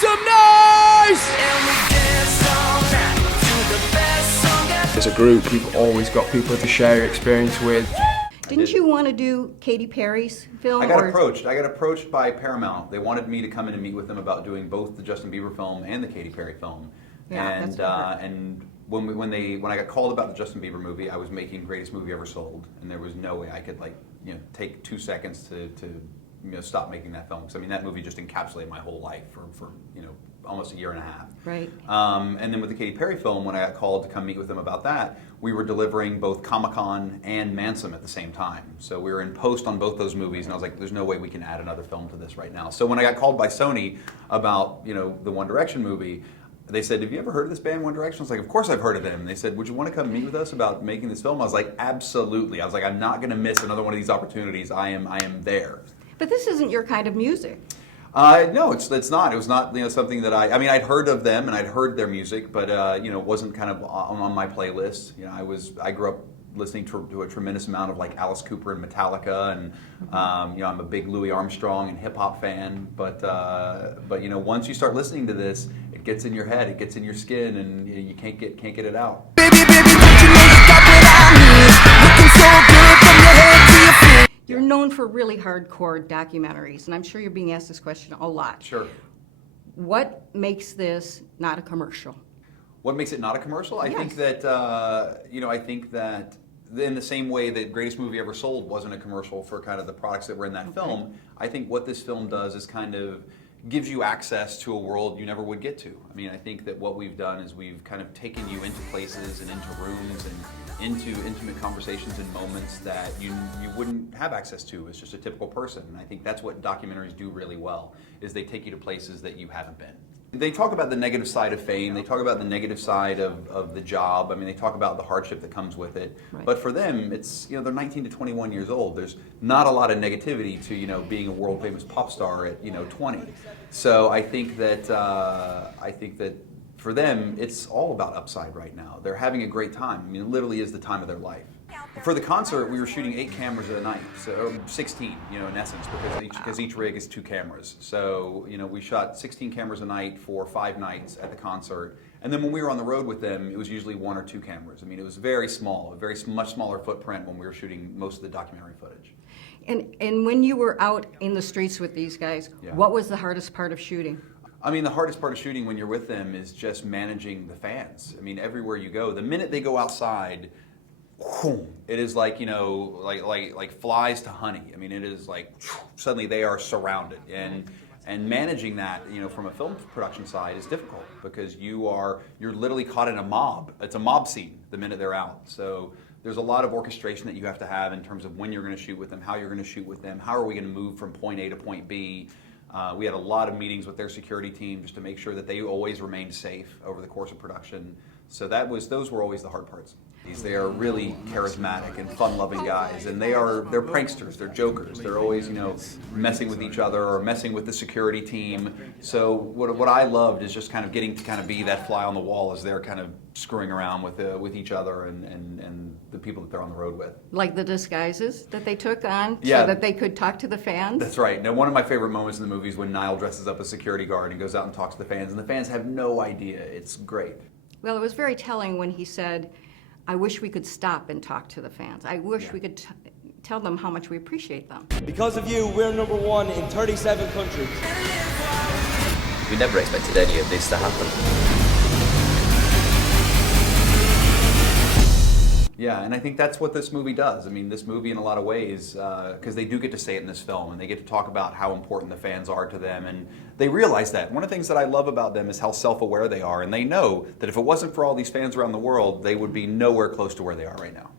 some noise! As a group, you've always got people to share your experience with. Didn't you want to do Katy Perry's film? I got approached by Paramount. They wanted me to come in and meet with them about doing both the Justin Bieber film and the Katy Perry film. Yeah, And when I got called about the Justin Bieber movie, I was making Greatest Movie Ever Sold, and there was no way I could take 2 seconds to stop making that film, because I mean that movie just encapsulated my whole life for almost a year and a half. Right. And then with the Katy Perry film, when I got called to come meet with them about that, we were delivering both Comic-Con and Mansum at the same time. So we were in post on both those movies, and I was like, there's no way we can add another film to this right now. So when I got called by Sony about the One Direction movie, they said, have you ever heard of this band, One Direction? I was like, of course I've heard of them. And they said, would you want to come meet with us about making this film? I was like, absolutely. I was like, I'm not going to miss another one of these opportunities. I am there. But this isn't your kind of music. No, it's not. It was not something that I'd heard of them and I'd heard their music, but it wasn't kind of on my playlist. I grew up listening to a tremendous amount of like Alice Cooper and Metallica, and I'm a big Louis Armstrong and hip hop fan. But once you start listening to this, it gets in your head, it gets in your skin, and you can't get it out. You're known for really hardcore documentaries, and I'm sure you're being asked this question a lot. Sure. What makes this not a commercial? What makes it not a commercial? I Yes. think that I think that in the same way that Greatest Movie Ever Sold wasn't a commercial for kind of the products that were in that film, I think what this film does is kind of gives you access to a world you never would get to. I mean, I think that what we've done is we've kind of taken you into places and into rooms and into intimate conversations and moments that you wouldn't have access to as just a typical person. And I think that's what documentaries do really well, is they take you to places that you haven't been. They talk about the negative side of fame, they talk about the negative side of the job. I mean, they talk about the hardship that comes with it. Right. But for them, it's, they're 19 to 21 years old. There's not a lot of negativity to, being a world famous pop star at, 20. So I think that for them, it's all about upside right now. They're having a great time. I mean, it literally is the time of their life. For the concert, we were shooting 8 cameras a night, so 16, in essence, because each rig is 2 cameras. So, we shot 16 cameras a night for 5 nights at the concert. And then when we were on the road with them, it was usually 1 or 2 cameras. I mean, it was very small, much smaller footprint when we were shooting most of the documentary footage. And when you were out in the streets with these guys, Yeah. What was the hardest part of shooting? I mean, the hardest part of shooting when you're with them is just managing the fans. I mean, everywhere you go, the minute they go outside, it is like, like flies to honey. I mean, it is like suddenly they are surrounded, and managing that, from a film production side is difficult, because you're literally caught in a mob. It's a mob scene the minute they're out. So there's a lot of orchestration that you have to have in terms of when you're going to shoot with them, how you're going to shoot with them, how are we going to move from point A to point B. We had a lot of meetings with their security team just to make sure that they always remained safe over the course of production. So those were always the hard parts. They are really charismatic and fun-loving guys, and they're pranksters, they're jokers. They're always, messing with each other or messing with the security team. So what I loved is just kind of getting to kind of be that fly on the wall as they're kind of screwing around with each other and the people that they're on the road with. Like the disguises that they took on Yeah. so that they could talk to the fans? That's right. Now, one of my favorite moments in the movie is when Niall dresses up as security guard and goes out and talks to the fans, and the fans have no idea. It's great. Well, it was very telling when he said, I wish we could stop and talk to the fans. I wish we could tell them how much we appreciate them. Because of you, we're #1 in 37 countries. We never expected any of this to happen. Yeah, and I think that's what this movie does. I mean, this movie in a lot of ways, because they do get to say it in this film, and they get to talk about how important the fans are to them, and they realize that. One of the things that I love about them is how self-aware they are, and they know that if it wasn't for all these fans around the world, they would be nowhere close to where they are right now.